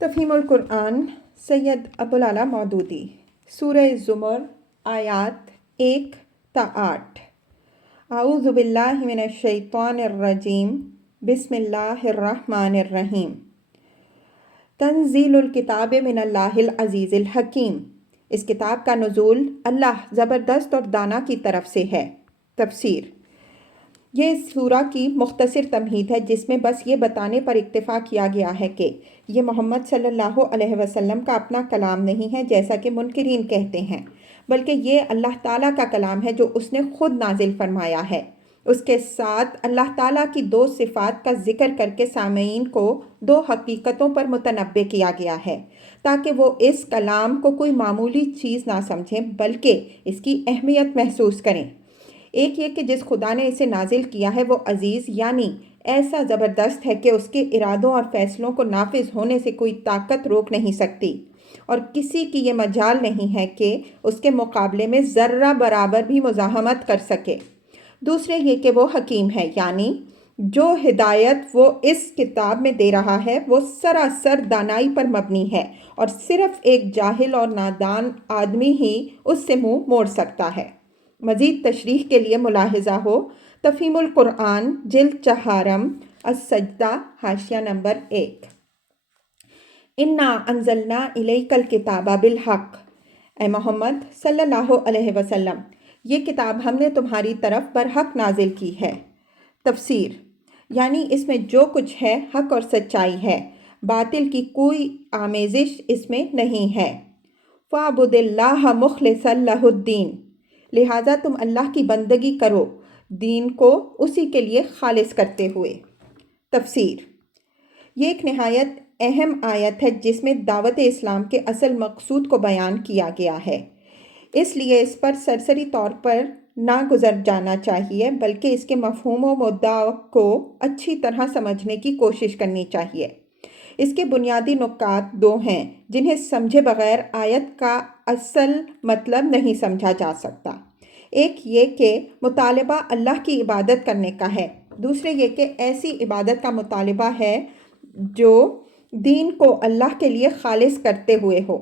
تفہیم القرآن سید ابوالعلا مودودی سورہ زمر آیات 1 تا 8۔ اعوذ باللہ من الشیطان الرجیم بسم اللہ الرحمن الرحیم۔ تنزیل الکتاب من اللہ العزیز الحکیم۔ اس کتاب کا نزول اللہ زبردست اور دانا کی طرف سے ہے۔ تفسیر: یہ اس سورہ کی مختصر تمہید ہے جس میں بس یہ بتانے پر اکتفا کیا گیا ہے کہ یہ محمد صلی اللہ علیہ وسلم کا اپنا کلام نہیں ہے جیسا کہ منکرین کہتے ہیں، بلکہ یہ اللہ تعالیٰ کا کلام ہے جو اس نے خود نازل فرمایا ہے۔ اس کے ساتھ اللہ تعالیٰ کی دو صفات کا ذکر کر کے سامعین کو دو حقیقتوں پر متنبہ کیا گیا ہے تاکہ وہ اس کلام کو کوئی معمولی چیز نہ سمجھیں بلکہ اس کی اہمیت محسوس کریں۔ ایک یہ کہ جس خدا نے اسے نازل کیا ہے وہ عزیز یعنی ایسا زبردست ہے کہ اس کے ارادوں اور فیصلوں کو نافذ ہونے سے کوئی طاقت روک نہیں سکتی، اور کسی کی یہ مجال نہیں ہے کہ اس کے مقابلے میں ذرہ برابر بھی مزاحمت کر سکے۔ دوسرے یہ کہ وہ حکیم ہے، یعنی جو ہدایت وہ اس کتاب میں دے رہا ہے وہ سراسر دانائی پر مبنی ہے، اور صرف ایک جاہل اور نادان آدمی ہی اس سے منہ موڑ سکتا ہے۔ مزید تشریح کے لیے ملاحظہ ہو تفہیم القرآن جلد 4 السجدہ حاشیہ نمبر 1۔ انا انزلنا الیک الکتاب بالحق۔ اے محمد صلی اللہ علیہ وسلم، یہ کتاب ہم نے تمہاری طرف برحق نازل کی ہے۔ تفسیر: یعنی اس میں جو کچھ ہے حق اور سچائی ہے، باطل کی کوئی آمیزش اس میں نہیں ہے۔ فَاعْبُدِ اللَّهَ مُخْلِصًا لَهُ الدِّينَ۔ لہٰذا تم اللہ کی بندگی کرو دین کو اسی کے لیے خالص کرتے ہوئے۔ تفسیر: یہ ایک نہایت اہم آیت ہے جس میں دعوت اسلام کے اصل مقصود کو بیان کیا گیا ہے، اس لیے اس پر سرسری طور پر نہ گزر جانا چاہیے بلکہ اس کے مفہوم و مدعا کو اچھی طرح سمجھنے کی کوشش کرنی چاہیے۔ اس کے بنیادی نکات دو ہیں جنہیں سمجھے بغیر آیت کا اصل مطلب نہیں سمجھا جا سکتا۔ ایک یہ کہ مطالبہ اللہ کی عبادت کرنے کا ہے، دوسرے یہ کہ ایسی عبادت کا مطالبہ ہے جو دین کو اللہ کے لیے خالص کرتے ہوئے ہو۔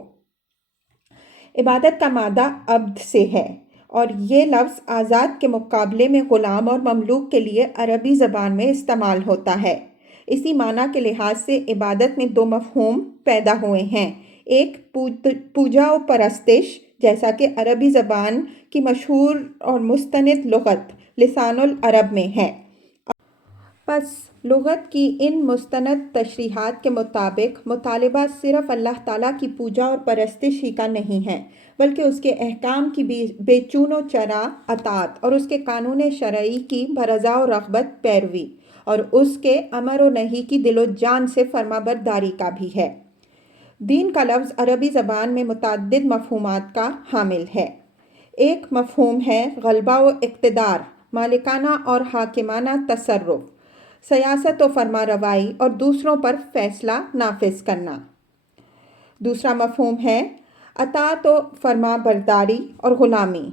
عبادت کا مادہ عبد سے ہے، اور یہ لفظ آزاد کے مقابلے میں غلام اور مملوک کے لیے عربی زبان میں استعمال ہوتا ہے۔ اسی معنی کے لحاظ سے عبادت میں دو مفہوم پیدا ہوئے ہیں، ایک پوجا و پرستش جیسا کہ عربی زبان کی مشہور اور مستند لغت لسان العرب میں ہے۔ پس لغت کی ان مستند تشریحات کے مطابق مطالبہ صرف اللہ تعالیٰ کی پوجا اور پرستش ہی کا نہیں ہے بلکہ اس کے احکام کی بے چون و چرا اطاعت اور اس کے قانون شرعی کی برضا و رغبت پیروی، اور اس کے امر و نہی کی دل و جان سے فرما برداری کا بھی ہے۔ دین کا لفظ عربی زبان میں متعدد مفہومات کا حامل ہے۔ ایک مفہوم ہے غلبہ و اقتدار، مالکانہ اور حاکمانہ تصرف، سیاست و فرما روائی اور دوسروں پر فیصلہ نافذ کرنا۔ دوسرا مفہوم ہے اطاعت و فرما برداری اور غلامی۔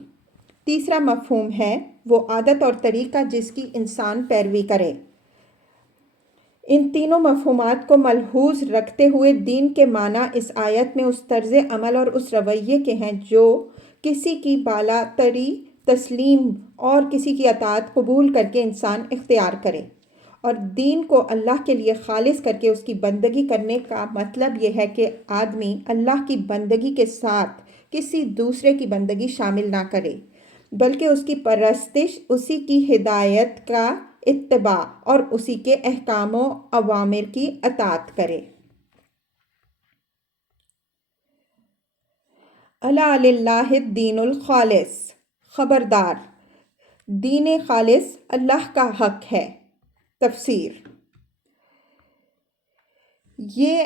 تیسرا مفہوم ہے وہ عادت اور طریقہ جس کی انسان پیروی کرے۔ ان تینوں مفہومات کو ملحوظ رکھتے ہوئے دین کے معنی اس آیت میں اس طرز عمل اور اس رویے کے ہیں جو کسی کی بالاتری تسلیم اور کسی کی اطاعت قبول کر کے انسان اختیار کرے، اور دین کو اللہ کے لیے خالص کر کے اس کی بندگی کرنے کا مطلب یہ ہے کہ آدمی اللہ کی بندگی کے ساتھ کسی دوسرے کی بندگی شامل نہ کرے بلکہ اس کی پرستش، اسی کی ہدایت کا اتباع اور اسی کے احکام و اوامر کی اطاعت کرے۔ الا للہ الدین الخالص۔ خبردار، دین خالص اللہ کا حق ہے۔ تفسیر: یہ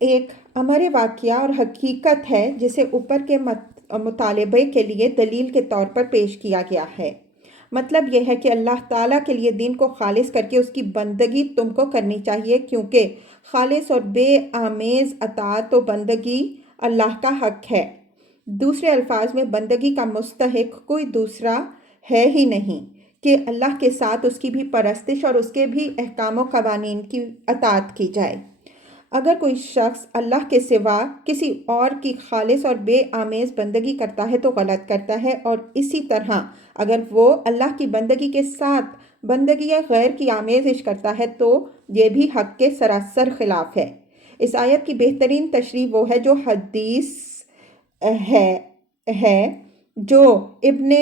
ایک امر واقعہ اور حقیقت ہے جسے اوپر کے مطالبے کے لیے دلیل کے طور پر پیش کیا گیا ہے۔ مطلب یہ ہے کہ اللہ تعالیٰ کے لیے دین کو خالص کر کے اس کی بندگی تم کو کرنی چاہیے، کیونکہ خالص اور بے آمیز اطاعت و بندگی اللہ کا حق ہے۔ دوسرے الفاظ میں بندگی کا مستحق کوئی دوسرا ہے ہی نہیں کہ اللہ کے ساتھ اس کی بھی پرستش اور اس کے بھی احکام و قوانین کی اطاعت کی جائے۔ اگر کوئی شخص اللہ کے سوا کسی اور کی خالص اور بے آمیز بندگی کرتا ہے تو غلط کرتا ہے، اور اسی طرح اگر وہ اللہ کی بندگی کے ساتھ بندگی غیر کی آمیزش کرتا ہے تو یہ بھی حق کے سراسر خلاف ہے۔ اس آیت کی بہترین تشریح وہ ہے جو حدیث ہے جو ابن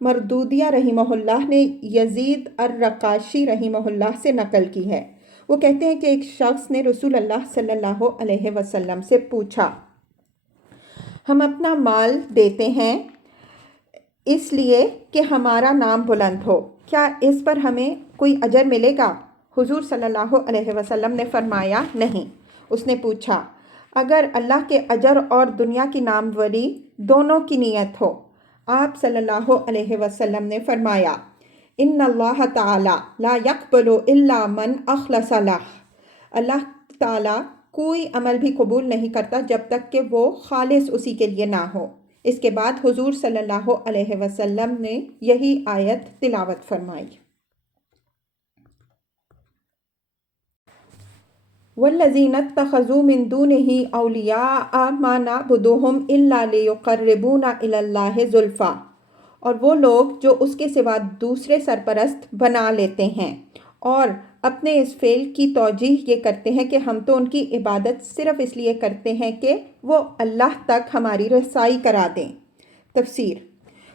مردودیہ رحمہ اللہ نے یزید الرقاشی رحمہ اللہ سے نقل کی ہے۔ وہ کہتے ہیں کہ ایک شخص نے رسول اللہ صلی اللہ علیہ وسلم سے پوچھا، ہم اپنا مال دیتے ہیں اس لیے کہ ہمارا نام بلند ہو، کیا اس پر ہمیں کوئی اجر ملے گا؟ حضور صلی اللہ علیہ وسلم نے فرمایا نہیں۔ اس نے پوچھا، اگر اللہ کے اجر اور دنیا کی ناموری دونوں کی نیت ہو؟ آپ صلی اللہ علیہ وسلم نے فرمایا، ان اللہ تعالی لا یقبل الا من اخلص لہ، اللہ تعالیٰ کوئی عمل بھی قبول نہیں کرتا جب تک کہ وہ خالص اسی کے لیے نہ ہو۔ اس کے بعد حضور صلی اللہ علیہ وسلم نے یہی آیت تلاوت فرمائی۔ وَالَّذِينَ اتَّخَذُوا مِن دُونِهِ أَوْلِيَاءَ مَا نَعْبُدُهُمْ إِلَّا لِيُقَرِّبُونَ إِلَى اللَّهِ زُلْفَىٰ، اور وہ لوگ جو اس کے سوا دوسرے سرپرست بنا لیتے ہیں اور اپنے اس فعل کی توجیہ یہ کرتے ہیں کہ ہم تو ان کی عبادت صرف اس لیے کرتے ہیں کہ وہ اللہ تک ہماری رسائی کرا دیں۔ تفسیر: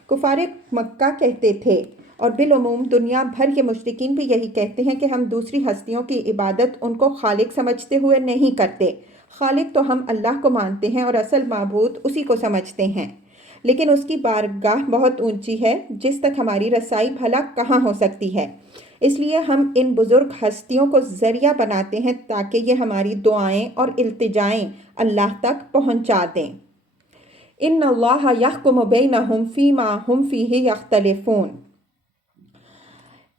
کفار مکہ کہتے تھے اور بالعموم دنیا بھر کے مشرکین بھی یہی کہتے ہیں کہ ہم دوسری ہستیوں کی عبادت ان کو خالق سمجھتے ہوئے نہیں کرتے۔ خالق تو ہم اللہ کو مانتے ہیں اور اصل معبود اسی کو سمجھتے ہیں، لیکن اس کی بارگاہ بہت اونچی ہے جس تک ہماری رسائی بھلا کہاں ہو سکتی ہے۔ اس لیے ہم ان بزرگ ہستیوں کو ذریعہ بناتے ہیں تاکہ یہ ہماری دعائیں اور التجائیں اللہ تک پہنچا دیں۔ ان اللہ یحکم بینہم فیما ہم فیہ یختلفون،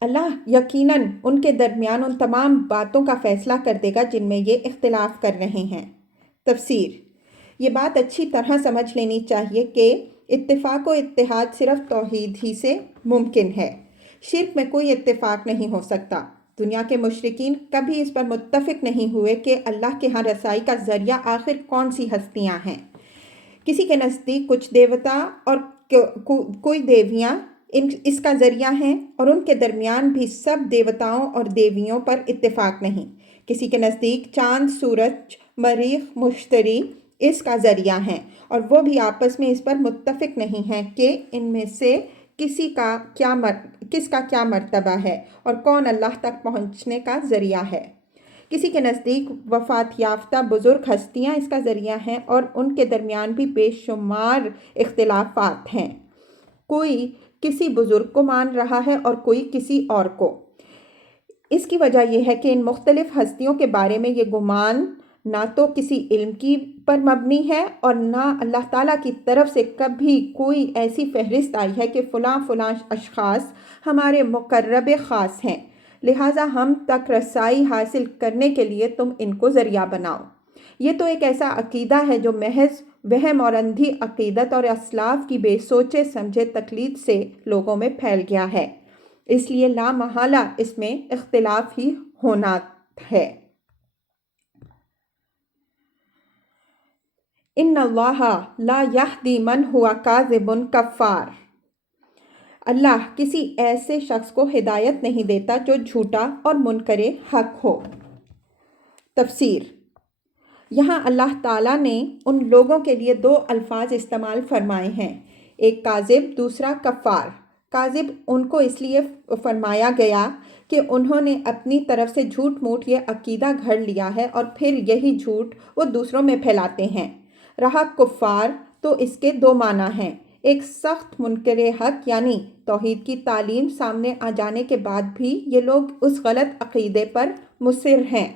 اللہ یقیناً ان کے درمیان ان تمام باتوں کا فیصلہ کر دے گا جن میں یہ اختلاف کر رہے ہیں۔ تفسیر: یہ بات اچھی طرح سمجھ لینی چاہیے کہ اتفاق و اتحاد صرف توحید ہی سے ممکن ہے، شرک میں کوئی اتفاق نہیں ہو سکتا۔ دنیا کے مشرکین کبھی اس پر متفق نہیں ہوئے کہ اللہ کے ہاں رسائی کا ذریعہ آخر کون سی ہستیاں ہیں۔ کسی کے نزدیک کچھ دیوتا اور کوئی دیویاں اس کا ذریعہ ہیں، اور ان کے درمیان بھی سب دیوتاؤں اور دیویوں پر اتفاق نہیں۔ کسی کے نزدیک چاند، سورج، مریخ، مشتری اس کا ذریعہ ہیں، اور وہ بھی آپس میں اس پر متفق نہیں ہیں کہ ان میں سے کس کا کیا مرتبہ ہے اور کون اللہ تک پہنچنے کا ذریعہ ہے۔ کسی کے نزدیک وفات یافتہ بزرگ ہستیاں اس کا ذریعہ ہیں اور ان کے درمیان بھی بے شمار اختلافات ہیں، کوئی کسی بزرگ کو مان رہا ہے اور کوئی کسی اور کو۔ اس کی وجہ یہ ہے کہ ان مختلف ہستیوں کے بارے میں یہ گمان نہ تو کسی علم کی پر مبنی ہے اور نہ اللہ تعالیٰ کی طرف سے کبھی کوئی ایسی فہرست آئی ہے کہ فلاں فلاں اشخاص ہمارے مقرب خاص ہیں، لہٰذا ہم تک رسائی حاصل کرنے کے لیے تم ان کو ذریعہ بناؤ۔ یہ تو ایک ایسا عقیدہ ہے جو محض وہم اور اندھی عقیدت اور اسلاف کی بے سوچے سمجھے تقلید سے لوگوں میں پھیل گیا ہے، اس لیے لا محالہ اس میں اختلاف ہی ہونا ہے۔ ان اللہ لا یہدی من ہوا کاذب کفار، اللہ کسی ایسے شخص کو ہدایت نہیں دیتا جو جھوٹا اور منکر حق ہو۔ تفسیر: یہاں اللہ تعالیٰ نے ان لوگوں کے لیے دو الفاظ استعمال فرمائے ہیں، ایک کاذب، دوسرا کفار۔ کاذب ان کو اس لیے فرمایا گیا کہ انہوں نے اپنی طرف سے جھوٹ موٹ یہ عقیدہ گھڑ لیا ہے اور پھر یہی جھوٹ وہ دوسروں میں پھیلاتے ہیں۔ رہا کفار تو اس کے دو معنی ہیں، ایک سخت منکر حق یعنی توحید کی تعلیم سامنے آ جانے کے بعد بھی یہ لوگ اس غلط عقیدے پر مصر ہیں،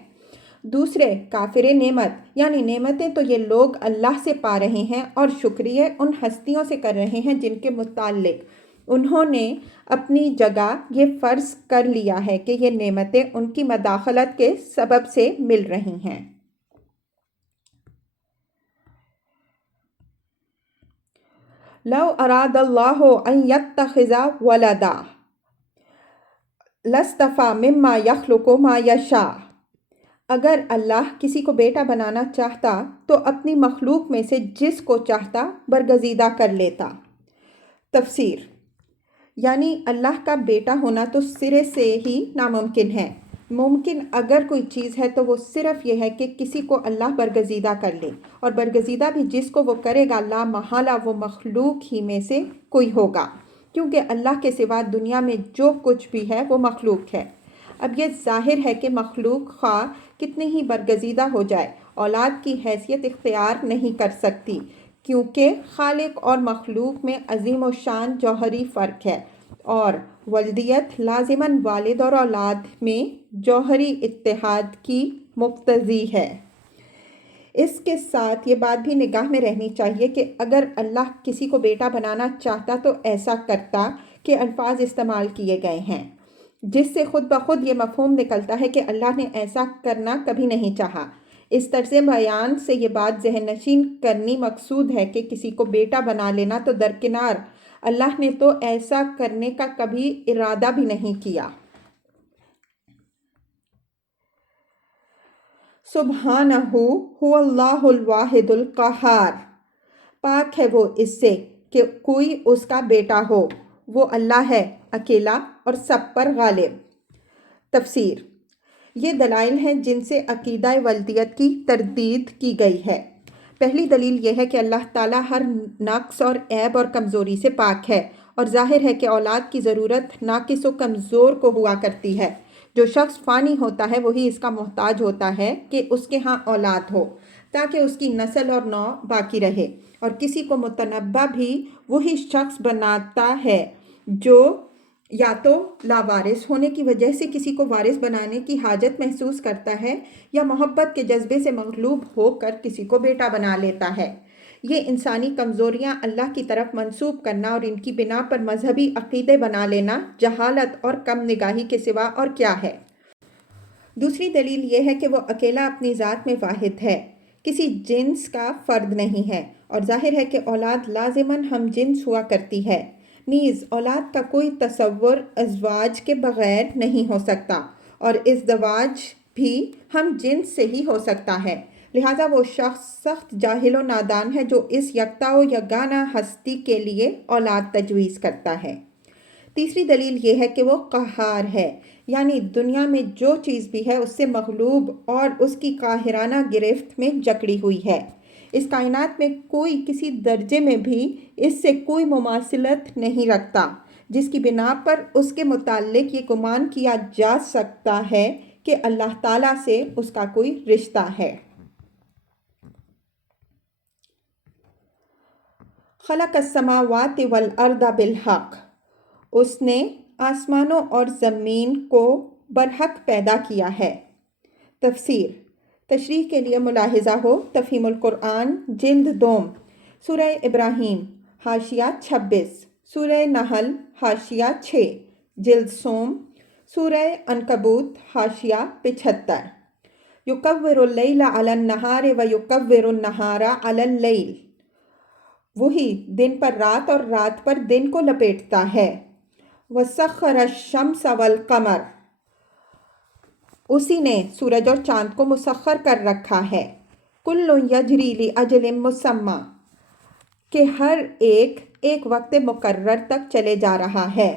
دوسرے کافر نعمت یعنی نعمتیں تو یہ لوگ اللہ سے پا رہے ہیں اور شکریہ ان ہستیوں سے کر رہے ہیں جن کے متعلق انہوں نے اپنی جگہ یہ فرض کر لیا ہے کہ یہ نعمتیں ان کی مداخلت کے سبب سے مل رہی ہیں۔ لو اراد اللہ ان یتخذ ولدا لاصطفى مما یخلق ما یشاء، اگر اللہ کسی کو بیٹا بنانا چاہتا تو اپنی مخلوق میں سے جس کو چاہتا برگزیدہ کر لیتا۔ تفسیر: یعنی اللہ کا بیٹا ہونا تو سرے سے ہی ناممکن ہے۔ ممکن اگر کوئی چیز ہے تو وہ صرف یہ ہے کہ کسی کو اللہ برگزیدہ کر لے، اور برگزیدہ بھی جس کو وہ کرے گا لا محالہ وہ مخلوق ہی میں سے کوئی ہوگا، کیونکہ اللہ کے سوا دنیا میں جو کچھ بھی ہے وہ مخلوق ہے۔ اب یہ ظاہر ہے کہ مخلوق خواہ کتنی ہی برگزیدہ ہو جائے اولاد کی حیثیت اختیار نہیں کر سکتی، کیونکہ خالق اور مخلوق میں عظیم و شان جوہری فرق ہے، اور ولدیت لازماً والد اور اولاد میں جوہری اتحاد کی مقتضی ہے۔ اس کے ساتھ یہ بات بھی نگاہ میں رہنی چاہیے کہ اگر اللہ کسی کو بیٹا بنانا چاہتا تو ایسا کرتا کہ الفاظ استعمال کیے گئے ہیں، جس سے خود بخود یہ مفہوم نکلتا ہے کہ اللہ نے ایسا کرنا کبھی نہیں چاہا۔ اس طرز بیان سے یہ بات ذہن نشین کرنی مقصود ہے کہ کسی کو بیٹا بنا لینا تو درکنار اللہ نے تو ایسا کرنے کا کبھی ارادہ بھی نہیں کیا۔ سبحانہ هو اللہ الواحد القہار، پاک ہے وہ اس سے کہ کوئی اس کا بیٹا ہو، وہ اللہ ہے اکیلا اور سب پر غالب۔ تفسیر: یہ دلائل ہیں جن سے عقیدہ ولدیت کی تردید کی گئی ہے۔ پہلی دلیل یہ ہے کہ اللہ تعالیٰ ہر نقص اور عیب اور کمزوری سے پاک ہے، اور ظاہر ہے کہ اولاد کی ضرورت ناقص و کمزور کو ہوا کرتی ہے۔ جو شخص فانی ہوتا ہے وہی اس کا محتاج ہوتا ہے کہ اس کے ہاں اولاد ہو، تاکہ اس کی نسل اور نوع باقی رہے، اور کسی کو متنبع بھی وہی شخص بناتا ہے جو یا تو لاوارث ہونے کی وجہ سے کسی کو وارث بنانے کی حاجت محسوس کرتا ہے، یا محبت کے جذبے سے مغلوب ہو کر کسی کو بیٹا بنا لیتا ہے۔ یہ انسانی کمزوریاں اللہ کی طرف منسوب کرنا اور ان کی بنا پر مذہبی عقیدے بنا لینا جہالت اور کم نگاہی کے سوا اور کیا ہے۔ دوسری دلیل یہ ہے کہ وہ اکیلا اپنی ذات میں واحد ہے، کسی جنس کا فرد نہیں ہے، اور ظاہر ہے کہ اولاد لازماً ہم جنس ہوا کرتی ہے۔ نیز اولاد کا کوئی تصور ازواج کے بغیر نہیں ہو سکتا، اور ازدواج بھی ہم جنس سے ہی ہو سکتا ہے۔ لہٰذا وہ شخص سخت جاہل و نادان ہے جو اس یکتا و یگانہ ہستی کے لیے اولاد تجویز کرتا ہے۔ تیسری دلیل یہ ہے کہ وہ قہار ہے، یعنی دنیا میں جو چیز بھی ہے اس سے مغلوب اور اس کی قاہرانہ گرفت میں جکڑی ہوئی ہے۔ اس کائنات میں کوئی کسی درجے میں بھی اس سے کوئی مماثلت نہیں رکھتا، جس کی بنا پر اس کے متعلق یہ گمان کیا جا سکتا ہے کہ اللہ تعالیٰ سے اس کا کوئی رشتہ ہے۔ خلق السماوات والارض بالحق، اس نے آسمانوں اور زمین کو برحق پیدا کیا ہے۔ تفسیر: تشریح کے لیے ملاحظہ ہو تفہیم القرآن جلد دوم، سورہ ابراہیم حاشیہ 26، سورہ نحل حاشیہ 6، جلد سوم، سورہ عنکبوت حاشیہ 75۔ یکور اللیل علی النہار و یکور النہار علی اللیل، وہی دن پر رات اور رات پر دن کو لپیٹتا ہے۔ وَسَخَّرَ الشَّمْسَ وَالْقَمَرَ، اسی نے سورج اور چاند کو مسخر کر رکھا ہے۔ کُلٌّ یجری لِأَجَلٍ مُّسَمًّى، کہ ہر ایک ایک وقت مقرر تک چلے جا رہا ہے۔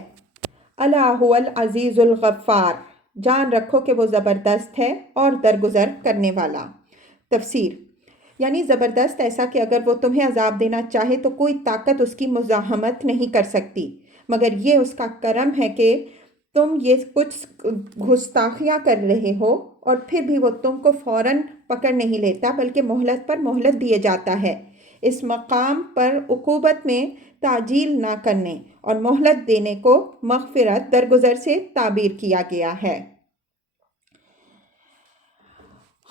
الا هو العزیز الغفار، جان رکھو کہ وہ زبردست ہے اور درگزر کرنے والا۔ تفسیر: یعنی زبردست ایسا کہ اگر وہ تمہیں عذاب دینا چاہے تو کوئی طاقت اس کی مزاحمت نہیں کر سکتی، مگر یہ اس کا کرم ہے کہ تم یہ کچھ گستاخیاں کر رہے ہو اور پھر بھی وہ تم کو فوراً پکڑ نہیں لیتا بلکہ مہلت پر مہلت دیے جاتا ہے۔ اس مقام پر عقوبت میں تعجیل نہ کرنے اور مہلت دینے کو مغفرت درگزر سے تعبیر کیا گیا ہے۔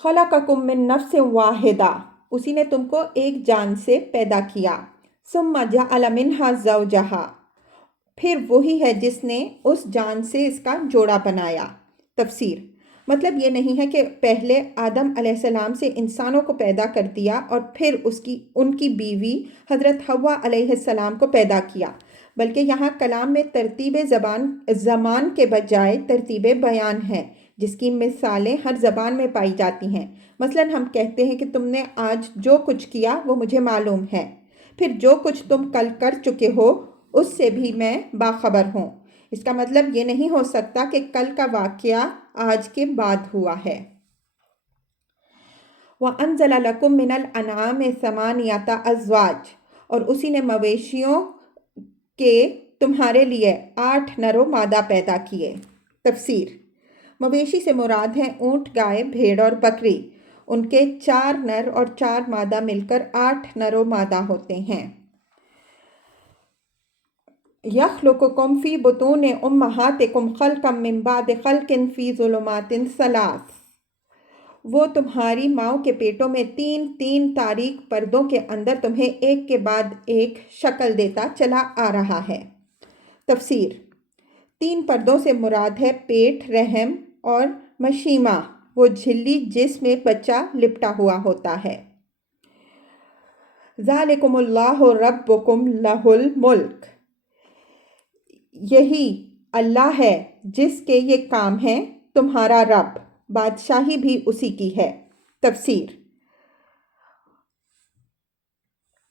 خلقکم من نفس واحدہ، اسی نے تم کو ایک جان سے پیدا کیا۔ ثم جعل منہا زوجہا، پھر وہی ہے جس نے اس جان سے اس کا جوڑا بنایا۔ تفسیر: مطلب یہ نہیں ہے کہ پہلے آدم علیہ السلام سے انسانوں کو پیدا کر دیا اور پھر ان کی بیوی حضرت حوا علیہ السلام کو پیدا کیا، بلکہ یہاں کلام میں ترتیب زمان کے بجائے ترتیب بیان ہے، جس کی مثالیں ہر زبان میں پائی جاتی ہیں۔ مثلاً ہم کہتے ہیں کہ تم نے آج جو کچھ کیا وہ مجھے معلوم ہے، پھر جو کچھ تم کل کر چکے ہو اس سے بھی میں باخبر ہوں۔ اس کا مطلب یہ نہیں ہو سکتا کہ کل کا واقعہ آج کے بعد ہوا ہے۔ وَأَنزَلَ لَكُم مِّنَ الْأَنْعَامِ ثَمَانِيَةَ أَزْوَاجٍ، اور اسی نے مویشیوں کے تمہارے لیے 8 نر و مادہ پیدا کیے۔ تفسیر: مویشی سے مراد ہیں اونٹ، گائے، بھیڑ اور بکری۔ ان کے 4 نر اور 4 مادہ مل کر 8 نر و مادہ ہوتے ہیں۔ يَخْلُقُكُمْ فِي بُطُونِ أُمَّهَاتِكُمْ خَلْقًا مِّن بَعْدِ خَلْقٍ فِي ظُلُمَاتٍ ثَلَاثٍ، وہ تمہاری ماؤں کے پیٹوں میں 3 تاریک پردوں کے اندر تمہیں ایک کے بعد ایک شکل دیتا چلا آ رہا ہے۔ تفسیر: 3 پردوں سے مراد ہے پیٹ، رحم اور مشیمہ، وہ جھلی جس میں بچہ لپٹا ہوا ہوتا ہے۔ ذَلِكُمُ اللَّهُ رَبُّكُمْ لَهُ الْمُلْكُ، یہی اللہ ہے جس کے یہ کام ہے، تمہارا رب، بادشاہی بھی اسی کی ہے۔ تفسیر: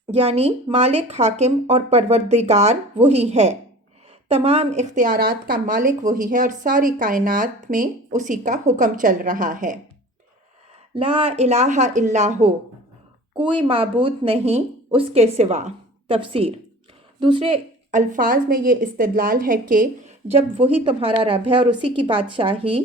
یعنی مالک، حاکم اور پروردگار وہی ہے، تمام اختیارات کا مالک وہی ہے اور ساری کائنات میں اسی کا حکم چل رہا ہے۔ لا الہ الا ہو، کوئی معبود نہیں اس کے سوا۔ تفسیر: دوسرے الفاظ میں یہ استدلال ہے کہ جب وہی تمہارا رب ہے اور اسی کی بادشاہی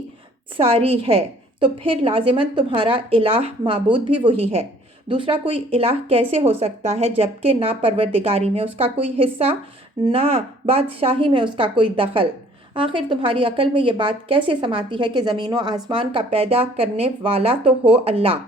ساری ہے تو پھر لازماً تمہارا الہ معبود بھی وہی ہے۔ دوسرا کوئی الہ کیسے ہو سکتا ہے جبکہ نہ پروردگاری میں اس کا کوئی حصہ، نہ بادشاہی میں اس کا کوئی دخل؟ آخر تمہاری عقل میں یہ بات کیسے سماتی ہے کہ زمین و آسمان کا پیدا کرنے والا تو ہو اللہ،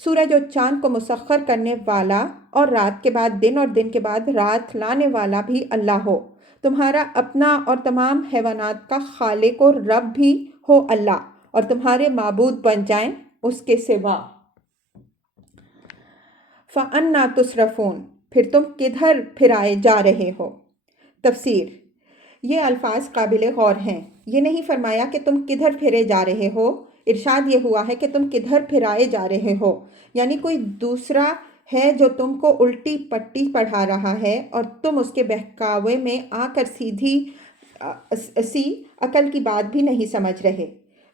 سورج اور چاند کو مسخر کرنے والا، اور رات کے بعد دن اور دن کے بعد رات لانے والا بھی اللہ ہو، تمہارا اپنا اور تمام حیوانات کا خالق و رب بھی ہو اللہ، اور تمہارے معبود بن جائیں اس کے سوا۔ فَأَنَّىٰ تُصْرَفُونَ، پھر تم کدھر پھرائے جا رہے ہو؟ تفسیر: یہ الفاظ قابل غور ہیں۔ یہ نہیں فرمایا کہ تم کدھر پھرے جا رہے ہو، ارشاد یہ ہوا ہے کہ تم کدھر پھرائے جا رہے ہو، یعنی کوئی دوسرا ہے جو تم کو الٹی پٹی پڑھا رہا ہے اور تم اس کے بہکاوے میں آ کر سی عقل کی بات بھی نہیں سمجھ رہے۔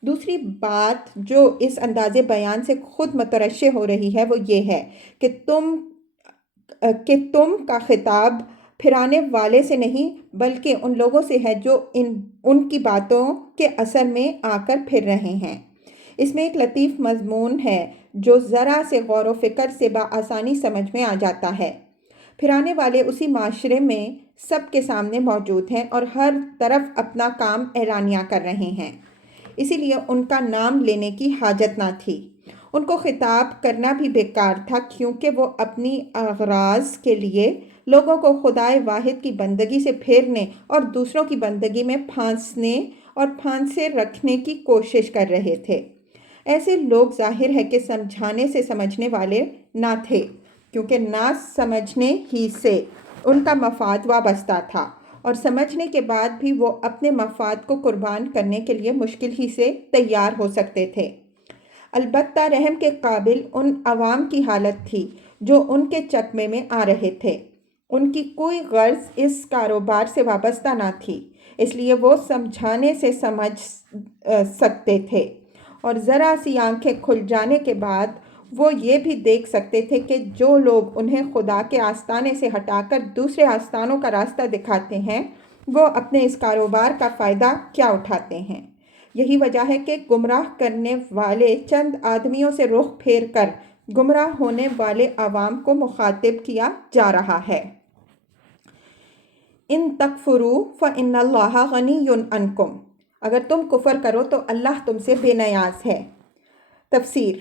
دوسری بات جو اس انداز بیان سے خود مترشح ہو رہی ہے وہ یہ ہے کہ تم کا خطاب پھرانے والے سے نہیں بلکہ ان لوگوں سے ہے جو ان کی باتوں کے اثر میں آ کر پھر رہے ہیں۔ اس میں ایک لطیف مضمون ہے جو ذرا سے غور و فکر سے بآسانی سمجھ میں آ جاتا ہے۔ پھرانے والے اسی معاشرے میں سب کے سامنے موجود ہیں اور ہر طرف اپنا کام اعلانیہ کر رہے ہیں، اسی لیے ان کا نام لینے کی حاجت نہ تھی۔ ان کو خطاب کرنا بھی بیکار تھا کیونکہ وہ اپنی اغراض کے لیے لوگوں کو خدائے واحد کی بندگی سے پھیرنے اور دوسروں کی بندگی میں پھانسنے اور پھانسے رکھنے کی کوشش کر رہے تھے۔ ایسے لوگ ظاہر ہے کہ سمجھانے سے سمجھنے والے نہ تھے، کیونکہ نہ سمجھنے ہی سے ان کا مفاد وابستہ تھا اور سمجھنے کے بعد بھی وہ اپنے مفاد کو قربان کرنے کے لیے مشکل ہی سے تیار ہو سکتے تھے۔ البتہ رحم کے قابل ان عوام کی حالت تھی جو ان کے چکمے میں آ رہے تھے۔ ان کی کوئی غرض اس کاروبار سے وابستہ نہ تھی، اس لیے وہ سمجھانے سے سمجھ سکتے تھے اور ذرا سی آنکھیں کھل جانے کے بعد وہ یہ بھی دیکھ سکتے تھے کہ جو لوگ انہیں خدا کے آستانے سے ہٹا کر دوسرے آستانوں کا راستہ دکھاتے ہیں وہ اپنے اس کاروبار کا فائدہ کیا اٹھاتے ہیں۔ یہی وجہ ہے کہ گمراہ کرنے والے چند آدمیوں سے رخ پھیر کر گمراہ ہونے والے عوام کو مخاطب کیا جا رہا ہے۔ ان تکفروا فإن اللہ غنی عنکم، اگر تم کفر کرو تو اللہ تم سے بے نیاز ہے۔ تفسیر: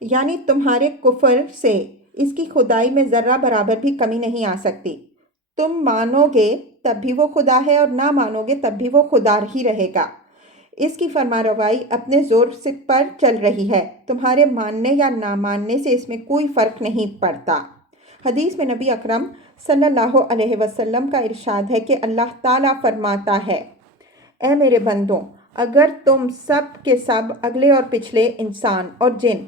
یعنی تمہارے کفر سے اس کی خدائی میں ذرہ برابر بھی کمی نہیں آ سکتی۔ تم مانو گے تب بھی وہ خدا ہے اور نہ مانو گے تب بھی وہ خدا ہی رہے گا۔ اس کی فرمانروائی اپنے زور سے پر چل رہی ہے، تمہارے ماننے یا نہ ماننے سے اس میں کوئی فرق نہیں پڑتا۔ حدیث میں نبی اکرم صلی اللہ علیہ وسلم کا ارشاد ہے کہ اللہ تعالیٰ فرماتا ہے، اے میرے بندوں، اگر تم سب کے سب اگلے اور پچھلے انسان اور جن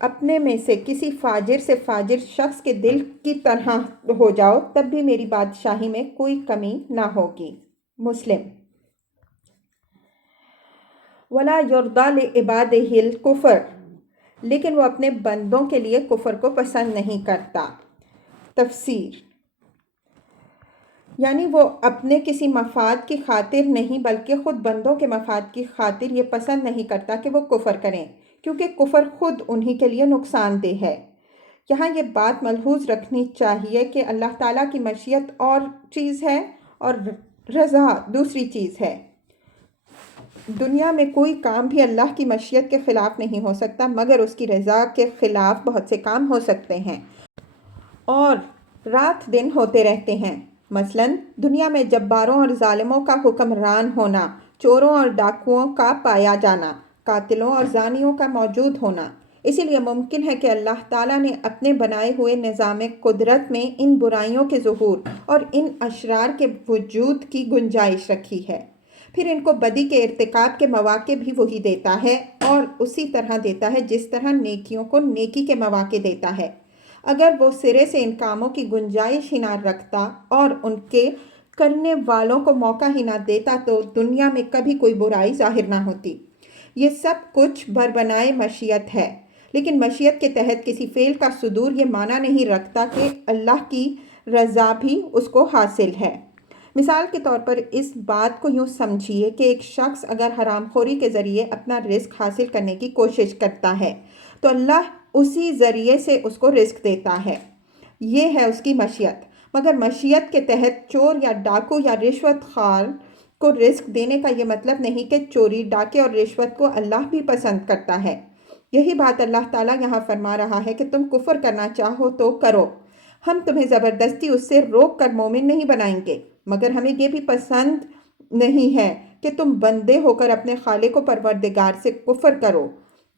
اپنے میں سے کسی فاجر سے فاجر شخص کے دل کی طرح ہو جاؤ تب بھی میری بادشاہی میں کوئی کمی نہ ہوگی۔ مسلم۔ وَلَا يُرْضَىٰ لِعِبَادِهِ الْكُفْرُ، لیکن وہ اپنے بندوں کے لیے کفر کو پسند نہیں کرتا۔ تفسیر۔ یعنی وہ اپنے کسی مفاد کی خاطر نہیں بلکہ خود بندوں کے مفاد کی خاطر یہ پسند نہیں کرتا کہ وہ کفر کریں، کیونکہ کفر خود انہی کے لیے نقصان دہ ہے۔ یہاں یہ بات ملحوظ رکھنی چاہیے کہ اللہ تعالیٰ کی مشیت اور چیز ہے اور رضا دوسری چیز ہے۔ دنیا میں کوئی کام بھی اللہ کی مشیت کے خلاف نہیں ہو سکتا، مگر اس کی رضا کے خلاف بہت سے کام ہو سکتے ہیں اور رات دن ہوتے رہتے ہیں۔ مثلاً دنیا میں جباروں اور ظالموں کا حکمران ہونا، چوروں اور ڈاکوؤں کا پایا جانا، قاتلوں اور زانیوں کا موجود ہونا۔ اسی لیے ممکن ہے کہ اللہ تعالیٰ نے اپنے بنائے ہوئے نظام قدرت میں ان برائیوں کے ظہور اور ان اشرار کے وجود کی گنجائش رکھی ہے۔ پھر ان کو بدی کے ارتکاب کے مواقع بھی وہی دیتا ہے اور اسی طرح دیتا ہے جس طرح نیکیوں کو نیکی کے مواقع دیتا ہے۔ اگر وہ سرے سے ان کاموں کی گنجائش ہی نہ رکھتا اور ان کے کرنے والوں کو موقع ہی نہ دیتا تو دنیا میں کبھی کوئی برائی ظاہر نہ ہوتی۔ یہ سب کچھ بربنائے مشیت ہے، لیکن مشیت کے تحت کسی فعل کا صدور یہ معنی نہیں رکھتا کہ اللہ کی رضا بھی اس کو حاصل ہے۔ مثال کے طور پر اس بات کو یوں سمجھیے کہ ایک شخص اگر حرام خوری کے ذریعے اپنا رزق حاصل کرنے کی کوشش کرتا ہے تو اللہ اسی ذریعے سے اس کو رزق دیتا ہے، یہ ہے اس کی مشیت۔ مگر مشیت کے تحت چور یا ڈاکو یا رشوت خوار کو رزق دینے کا یہ مطلب نہیں کہ چوری، ڈاکے اور رشوت کو اللہ بھی پسند کرتا ہے۔ یہی بات اللہ تعالیٰ یہاں فرما رہا ہے کہ تم کفر کرنا چاہو تو کرو، ہم تمہیں زبردستی اس سے روک کر مومن نہیں بنائیں گے، مگر ہمیں یہ بھی پسند نہیں ہے کہ تم بندے ہو کر اپنے خالق و پروردگار سے کفر کرو،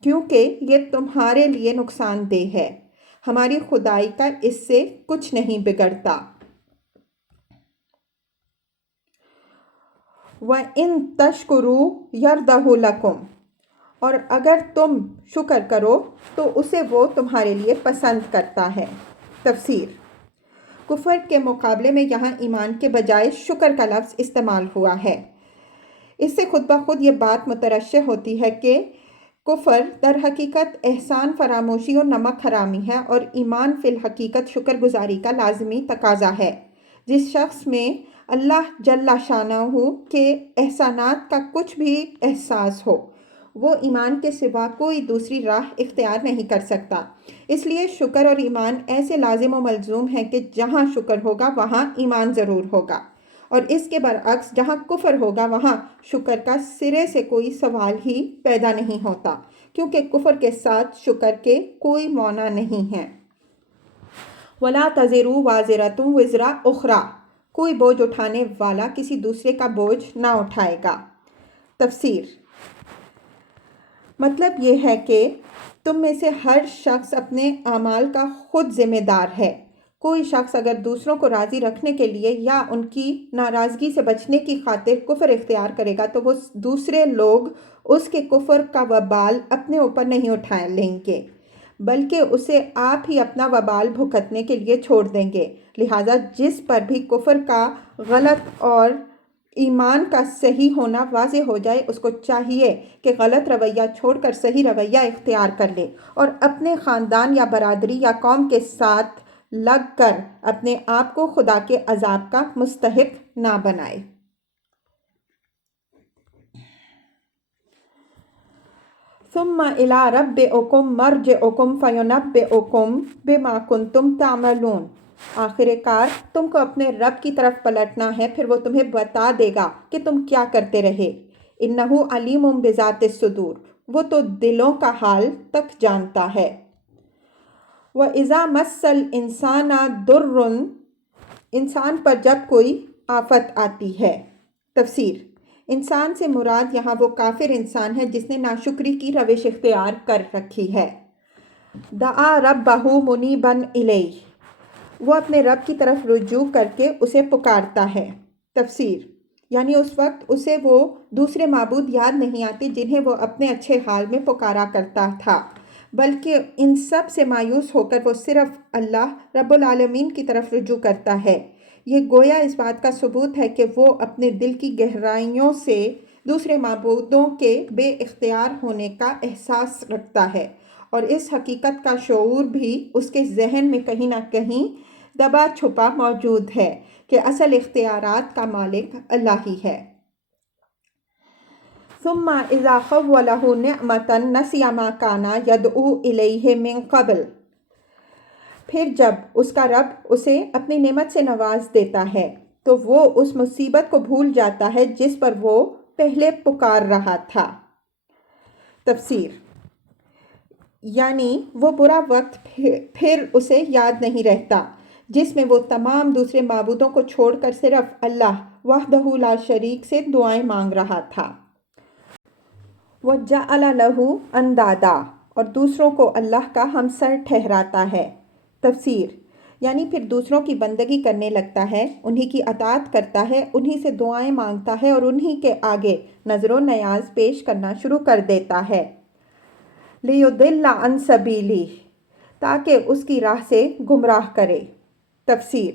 کیونکہ یہ تمہارے لیے نقصان دہ ہے۔ ہماری خدائی کا اس سے کچھ نہیں بگڑتا۔ وَإِن تَشْكُرُوا يَرْضَهُ لَكُمْ، اور اگر تم شکر کرو تو اسے وہ تمہارے لیے پسند کرتا ہے۔ تفسیر۔ کفر کے مقابلے میں یہاں ایمان کے بجائے شکر کا لفظ استعمال ہوا ہے۔ اس سے خود بخود یہ بات مترشح ہوتی ہے کہ کفر در حقیقت احسان فراموشی اور نمک حرامی ہے اور ایمان فی الحقیقت شکر گزاری کا لازمی تقاضا ہے۔ جس شخص میں اللہ جل شانہ کے احسانات کا کچھ بھی احساس ہو وہ ایمان کے سوا کوئی دوسری راہ اختیار نہیں کر سکتا۔ اس لیے شکر اور ایمان ایسے لازم و ملزوم ہیں کہ جہاں شکر ہوگا وہاں ایمان ضرور ہوگا، اور اس کے برعکس جہاں کفر ہوگا وہاں شکر کا سرے سے کوئی سوال ہی پیدا نہیں ہوتا، کیونکہ کفر کے ساتھ شکر کے کوئی معنی نہیں ہے۔ وَلَا تَزِرُ وَازِرَةٌ وِزْرَ أُخْرَىٰ، کوئی بوجھ اٹھانے والا کسی دوسرے کا بوجھ نہ اٹھائے گا۔ تفسیر۔ مطلب یہ ہے کہ تم میں سے ہر شخص اپنے اعمال کا خود ذمہ دار ہے۔ کوئی شخص اگر دوسروں کو راضی رکھنے کے لیے یا ان کی ناراضگی سے بچنے کی خاطر کفر اختیار کرے گا تو وہ دوسرے لوگ اس کے کفر کا وبال اپنے اوپر نہیں اٹھا لیں گے، بلکہ اسے آپ ہی اپنا وبال بھگتنے کے لیے چھوڑ دیں گے۔ لہٰذا جس پر بھی کفر کا غلط اور ایمان کا صحیح ہونا واضح ہو جائے اس کو چاہیے کہ غلط رویہ چھوڑ کر صحیح رویہ اختیار کر لے اور اپنے خاندان یا برادری یا قوم کے ساتھ لگ کر اپنے آپ کو خدا کے عذاب کا مستحق نہ بنائے۔ ثم إلى ربكم مرجعكم فينبئكم بما كنتم تعملون، آخر کار تم کو اپنے رب کی طرف پلٹنا ہے، پھر وہ تمہیں بتا دے گا کہ تم کیا کرتے رہے۔ انہ علیم بذات الصدور، وہ تو دلوں کا حال تک جانتا ہے۔ وَإِذَا مَسَّ الْإِنسَانَ ضُرٌّ، انسان پر جب کوئی آفت آتی ہے۔ تفسیر۔ انسان سے مراد یہاں وہ کافر انسان ہے جس نے ناشکری کی روش اختیار کر رکھی ہے۔ دعا ربہ منیبا الیہ، وہ اپنے رب کی طرف رجوع کر کے اسے پکارتا ہے۔ تفسیر۔ یعنی اس وقت اسے وہ دوسرے معبود یاد نہیں آتے جنہیں وہ اپنے اچھے حال میں پکارا کرتا تھا، بلکہ ان سب سے مایوس ہو کر وہ صرف اللہ رب العالمین کی طرف رجوع کرتا ہے۔ یہ گویا اس بات کا ثبوت ہے کہ وہ اپنے دل کی گہرائیوں سے دوسرے معبودوں کے بے اختیار ہونے کا احساس رکھتا ہے، اور اس حقیقت کا شعور بھی اس کے ذہن میں کہیں نہ کہیں دبا چھپا موجود ہے کہ اصل اختیارات کا مالک اللہ ہی ہے۔ ثم اذا خوله نعمة نسي ما كان يدعو الیہ من قبل، پھر جب اس کا رب اسے اپنی نعمت سے نواز دیتا ہے تو وہ اس مصیبت کو بھول جاتا ہے جس پر وہ پہلے پکار رہا تھا۔ تفسیر: یعنی وہ برا وقت پھر اسے یاد نہیں رہتا جس میں وہ تمام دوسرے معبودوں کو چھوڑ کر صرف اللہ وحدہ لا شریک سے دعائیں مانگ رہا تھا۔ وَجَعَلَ لَهُ أَنْدَادًا، اور دوسروں کو اللہ کا ہمسر ٹھہراتا ہے۔ تفسیر: یعنی پھر دوسروں کی بندگی کرنے لگتا ہے، انہی کی اطاعت کرتا ہے، انہی سے دعائیں مانگتا ہے اور انہی کے آگے نظر و نیاز پیش کرنا شروع کر دیتا ہے۔ لِيُضِلَّ عَنْ سَبِيلِهِ، تاکہ اس کی راہ سے گمراہ کرے۔ تفسیر: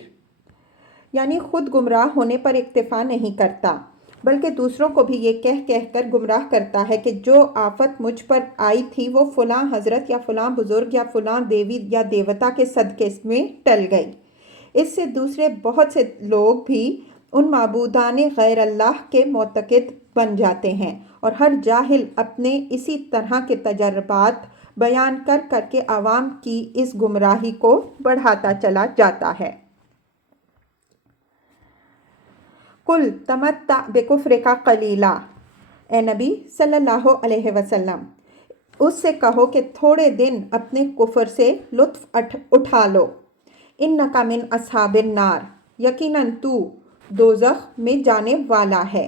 یعنی خود گمراہ ہونے پر اکتفا نہیں کرتا بلکہ دوسروں کو بھی یہ کہہ کر گمراہ کرتا ہے کہ جو آفت مجھ پر آئی تھی وہ فلاں حضرت یا فلاں بزرگ یا فلاں دیوی یا دیوتا کے صدقے میں ٹل گئی۔ اس سے دوسرے بہت سے لوگ بھی ان معبودان غیر اللہ کے معتقد بن جاتے ہیں، اور ہر جاہل اپنے اسی طرح کے تجربات بیان کر کر کے عوام کی اس گمراہی کو بڑھاتا چلا جاتا ہے۔ قُلْ تَمَتَّعْ بِكُفْرِكَ قَلِيلًا، اے نبی صلی اللہ علیہ وسلم، اس سے کہو کہ تھوڑے دن اپنے کفر سے لطف اٹھا لو۔ اِنَّكَ مِنْ أَصْحَابِ النَّارِ، یقیناً تو دوزخ میں جانے والا ہے۔